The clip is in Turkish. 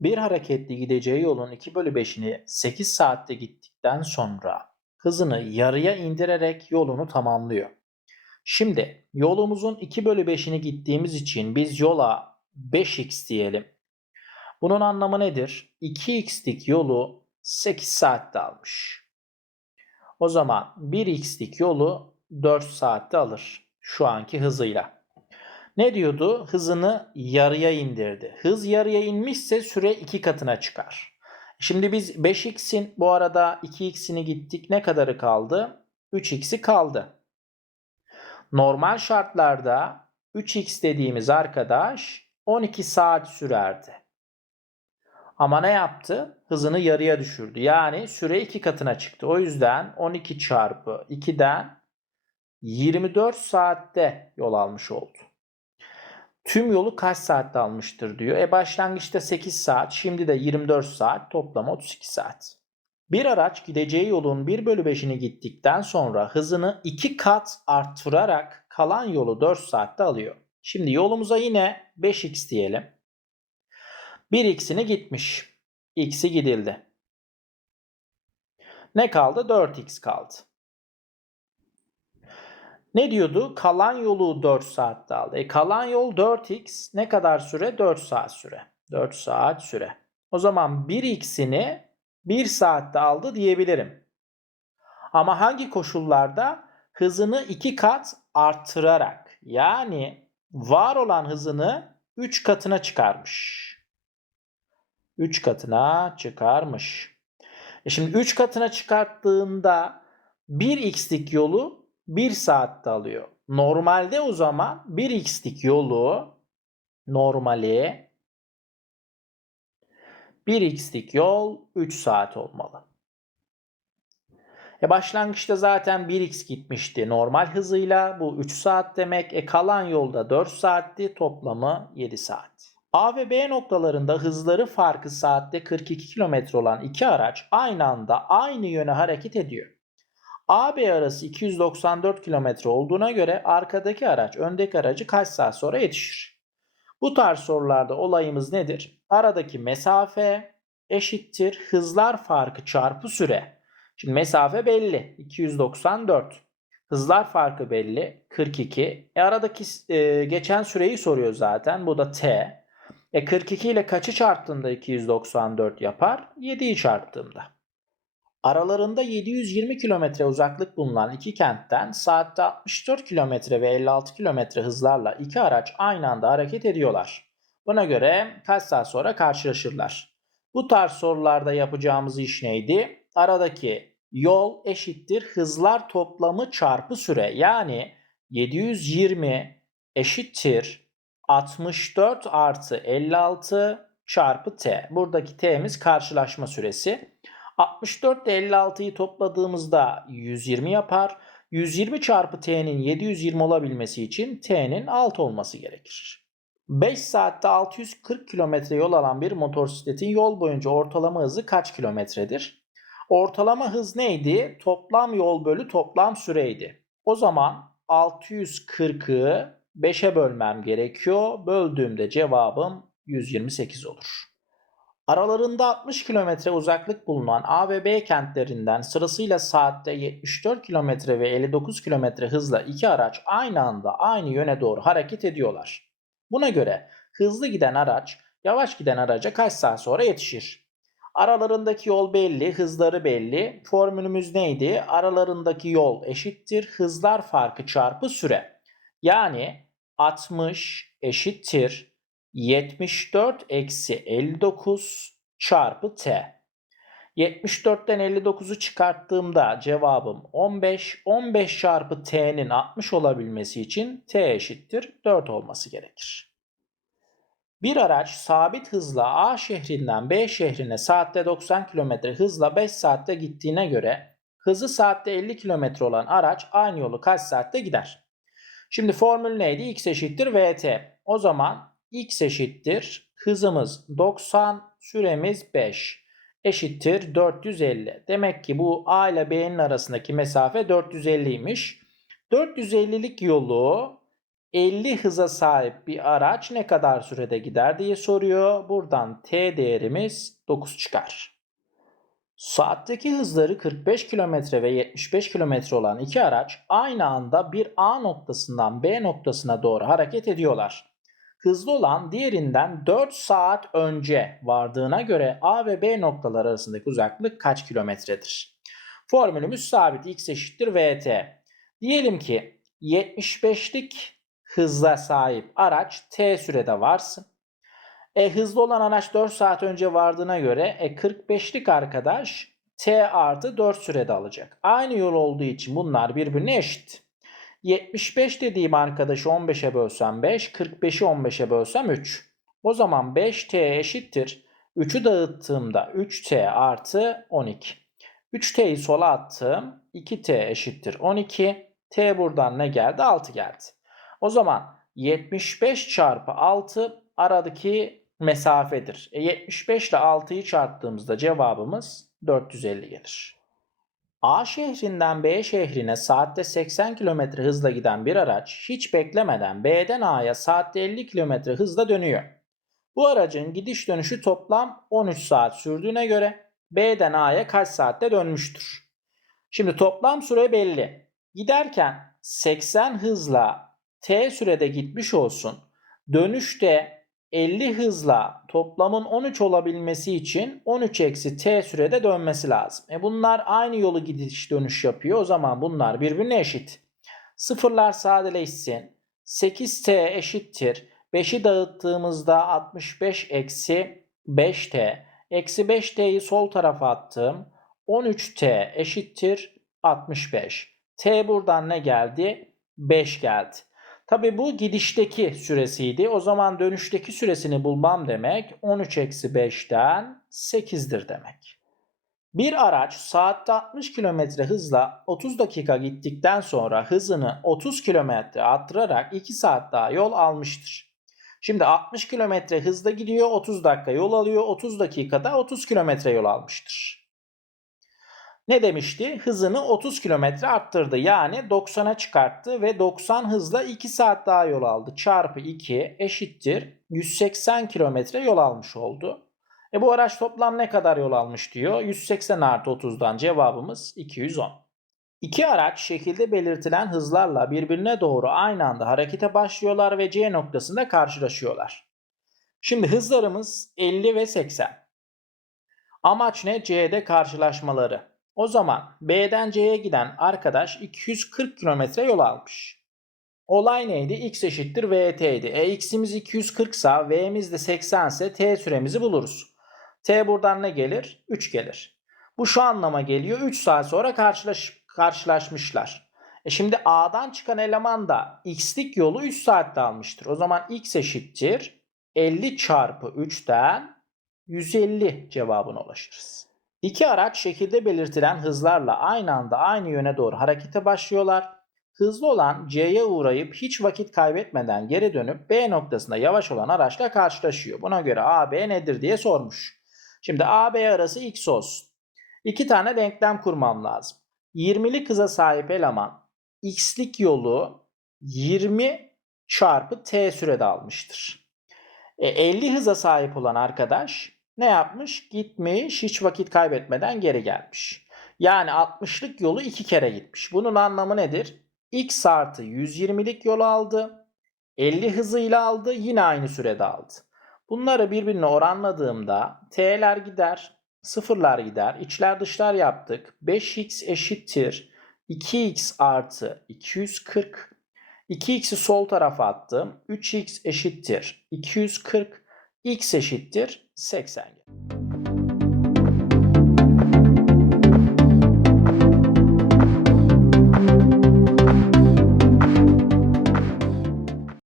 bir hareketli gideceği yolun 2 bölü 5'ini 8 saatte gittikten sonra hızını yarıya indirerek yolunu tamamlıyor. Şimdi yolumuzun 2 bölü 5'ini gittiğimiz için biz yola 5x diyelim. Bunun anlamı nedir? 2x'lik yolu 8 saatte almış. O zaman 1x'lik yolu 4 saatte alır şu anki hızıyla. Ne diyordu? Hızını yarıya indirdi. Hız yarıya inmişse süre 2 katına çıkar. Şimdi biz 5x'in bu arada 2x'ini gittik. Ne kadarı kaldı? 3x'i kaldı. Normal şartlarda 3x dediğimiz arkadaş 12 saat sürerdi. Ama ne yaptı? Hızını yarıya düşürdü. Yani süre 2 katına çıktı. O yüzden 12 çarpı 2'den 24 saatte yol almış oldu. Tüm yolu kaç saatte almıştır diyor. E başlangıçta 8 saat, şimdi de 24 saat, toplam 32 saat. Bir araç gideceği yolun 1 bölü 5'ini gittikten sonra hızını 2 kat arttırarak kalan yolu 4 saatte alıyor. Şimdi yolumuza yine 5x diyelim. 1x'ini gitmiş. x'i gidildi. Ne kaldı? 4x kaldı. Ne diyordu? Kalan yolu 4 saatte aldı. E kalan yol 4x ne kadar süre? 4 saat süre. 4 saat süre. O zaman 1x'ini 1 saatte aldı diyebilirim. Ama hangi koşullarda? Hızını 2 kat arttırarak. Yani var olan hızını 3 katına çıkarmış. 3 katına çıkarmış. E şimdi 3 katına çıkarttığında 1x'lik yolu 1 saatte alıyor. Normalde o zaman 1x'lik yolu normali 1x'lik yol 3 saat olmalı. E başlangıçta zaten 1x gitmişti normal hızıyla. Bu 3 saat demek. E kalan yolda 4 saatti. Toplamı 7 saat. A ve B noktalarında hızları farkı saatte 42 km olan iki araç aynı anda aynı yöne hareket ediyor. A-B arası 294 km olduğuna göre arkadaki araç öndeki aracı kaç saat sonra yetişir? Bu tarz sorularda olayımız nedir? Aradaki mesafe eşittir hızlar farkı çarpı süre. Şimdi mesafe belli 294. Hızlar farkı belli 42. E aradaki e, geçen süreyi soruyor zaten. Bu da t. E 42 ile kaçı çarptığımda 294 yapar? 7'yi çarptığımda. Aralarında 720 kilometre uzaklık bulunan iki kentten saatte 64 kilometre ve 56 kilometre hızlarla iki araç aynı anda hareket ediyorlar. Buna göre kaç saat sonra karşılaşırlar? Bu tarz sorularda yapacağımız iş neydi? Aradaki yol eşittir hızlar toplamı çarpı süre. Yani 720 eşittir 64 artı 56 çarpı t. Buradaki t'miz karşılaşma süresi. 64 ile 56'yı topladığımızda 120 yapar. 120 çarpı t'nin 720 olabilmesi için t'nin 6 olması gerekir. 5 saatte 640 kilometre yol alan bir motosikletin yol boyunca ortalama hızı kaç kilometredir? Ortalama hız neydi? Toplam yol bölü toplam süreydi. O zaman 640'ı 5'e bölmem gerekiyor. Böldüğümde cevabım 128 olur. Aralarında 60 kilometre uzaklık bulunan A ve B kentlerinden sırasıyla saatte 74 kilometre ve 59 kilometre hızla iki araç aynı anda aynı yöne doğru hareket ediyorlar. Buna göre hızlı giden araç yavaş giden araca kaç saat sonra yetişir? Aralarındaki yol belli, hızları belli. Formülümüz neydi? Aralarındaki yol eşittir hızlar farkı çarpı süre. Yani 60 eşittir 74 eksi 59 çarpı t. 74'ten 59'u çıkarttığımda cevabım 15. 15 çarpı t'nin 60 olabilmesi için t eşittir 4 olması gerekir. Bir araç sabit hızla A şehrinden B şehrine saatte 90 km hızla 5 saatte gittiğine göre hızı saatte 50 km olan araç aynı yolu kaç saatte gider? Şimdi formül neydi? X eşittir VT. O zaman X eşittir hızımız 90, süremiz 5 eşittir 450. Demek ki bu A ile B'nin arasındaki mesafe 450'ymiş. 450'lik yolu 50 hıza sahip bir araç ne kadar sürede gider diye soruyor. Buradan t değerimiz 9 çıkar. Saatteki hızları 45 km ve 75 km olan iki araç aynı anda bir A noktasından B noktasına doğru hareket ediyorlar. Hızlı olan diğerinden 4 saat önce vardığına göre A ve B noktalar arasındaki uzaklık kaç kilometredir? Formülümüz sabit x eşittir vt. Diyelim ki 75'lik hızla sahip araç t sürede varsın. E hızlı olan araç 4 saat önce vardığına göre e 45'lik arkadaş t artı 4 sürede alacak. Aynı yol olduğu için bunlar birbirine eşit. 75 dediğim arkadaşı 15'e bölsem 5, 45'i 15'e bölsem 3. O zaman 5t eşittir. 3'ü dağıttığımda 3t artı 12. 3t'yi sola attım. 2t eşittir 12. t buradan ne geldi? 6 geldi. O zaman 75 çarpı 6 aradaki mesafedir. E 75 ile 6'yı çarptığımızda cevabımız 450 gelir. A şehrinden B şehrine saatte 80 km hızla giden bir araç hiç beklemeden B'den A'ya saatte 50 km hızla dönüyor. Bu aracın gidiş dönüşü toplam 13 saat sürdüğüne göre B'den A'ya kaç saatte dönmüştür? Şimdi toplam süre belli. Giderken 80 hızla T sürede gitmiş olsun. Dönüşte 50 hızla toplamın 13 olabilmesi için 13 eksi t sürede dönmesi lazım. E bunlar aynı yolu gidiş dönüş yapıyor. O zaman bunlar birbirine eşit. Sıfırlar sadeleşsin. 8t eşittir. 5'i dağıttığımızda 65 eksi 5t. Eksi 5t'yi sol tarafa attım. 13t eşittir 65. t buradan ne geldi? 5 geldi. Tabi bu gidişteki süresiydi. O zaman dönüşteki süresini bulmam demek 13 eksi 5'ten 8'dir demek. Bir araç saatte 60 km hızla 30 dakika gittikten sonra hızını 30 km arttırarak 2 saat daha yol almıştır. Şimdi 60 km hızla gidiyor 30 dakika yol alıyor 30 dakikada 30 km yol almıştır ne demişti? Hızını 30 km arttırdı. Yani 90'a çıkarttı ve 90 hızla 2 saat daha yol aldı. Çarpı 2 eşittir 180 km yol almış oldu. E bu araç toplam ne kadar yol almış diyor. 180 artı 30'dan cevabımız 210. İki araç şekilde belirtilen hızlarla birbirine doğru aynı anda harekete başlıyorlar ve C noktasında karşılaşıyorlar. Şimdi hızlarımız 50 ve 80. Amaç ne? C'de karşılaşmaları. O zaman B'den C'ye giden arkadaş 240 kilometre yol almış. Olay neydi? X eşittir VT'ydi. E x'imiz 240 sa V'miz de 80 ise T süremizi buluruz. T buradan ne gelir? 3 gelir. Bu şu anlama geliyor. 3 saat sonra karşılaş, karşılaşmışlar. E şimdi A'dan çıkan eleman da x'lik yolu 3 saatte almıştır. O zaman x eşittir 50 çarpı 3'ten 150 cevabına ulaşırız. İki araç şekilde belirtilen hızlarla aynı anda aynı yöne doğru harekete başlıyorlar. Hızlı olan C'ye uğrayıp hiç vakit kaybetmeden geri dönüp B noktasında yavaş olan araçla karşılaşıyor. Buna göre AB nedir diye sormuş. Şimdi AB arası x olsun. İki tane denklem kurmam lazım. 20'lik hıza sahip eleman x'lik yolu 20 çarpı t sürede almıştır. E, 50 hıza sahip olan arkadaş ne yapmış? Gitmiş hiç vakit kaybetmeden geri gelmiş. Yani 60'lık yolu iki kere gitmiş. Bunun anlamı nedir? X artı 120'lik yol aldı. 50 hızıyla aldı. Yine aynı sürede aldı. Bunları birbirine oranladığımda t'ler gider. Sıfırlar gider. İçler dışlar yaptık. 5x eşittir. 2x artı 240. 2x'i sol tarafa attım. 3x eşittir. 240. x eşittir 80.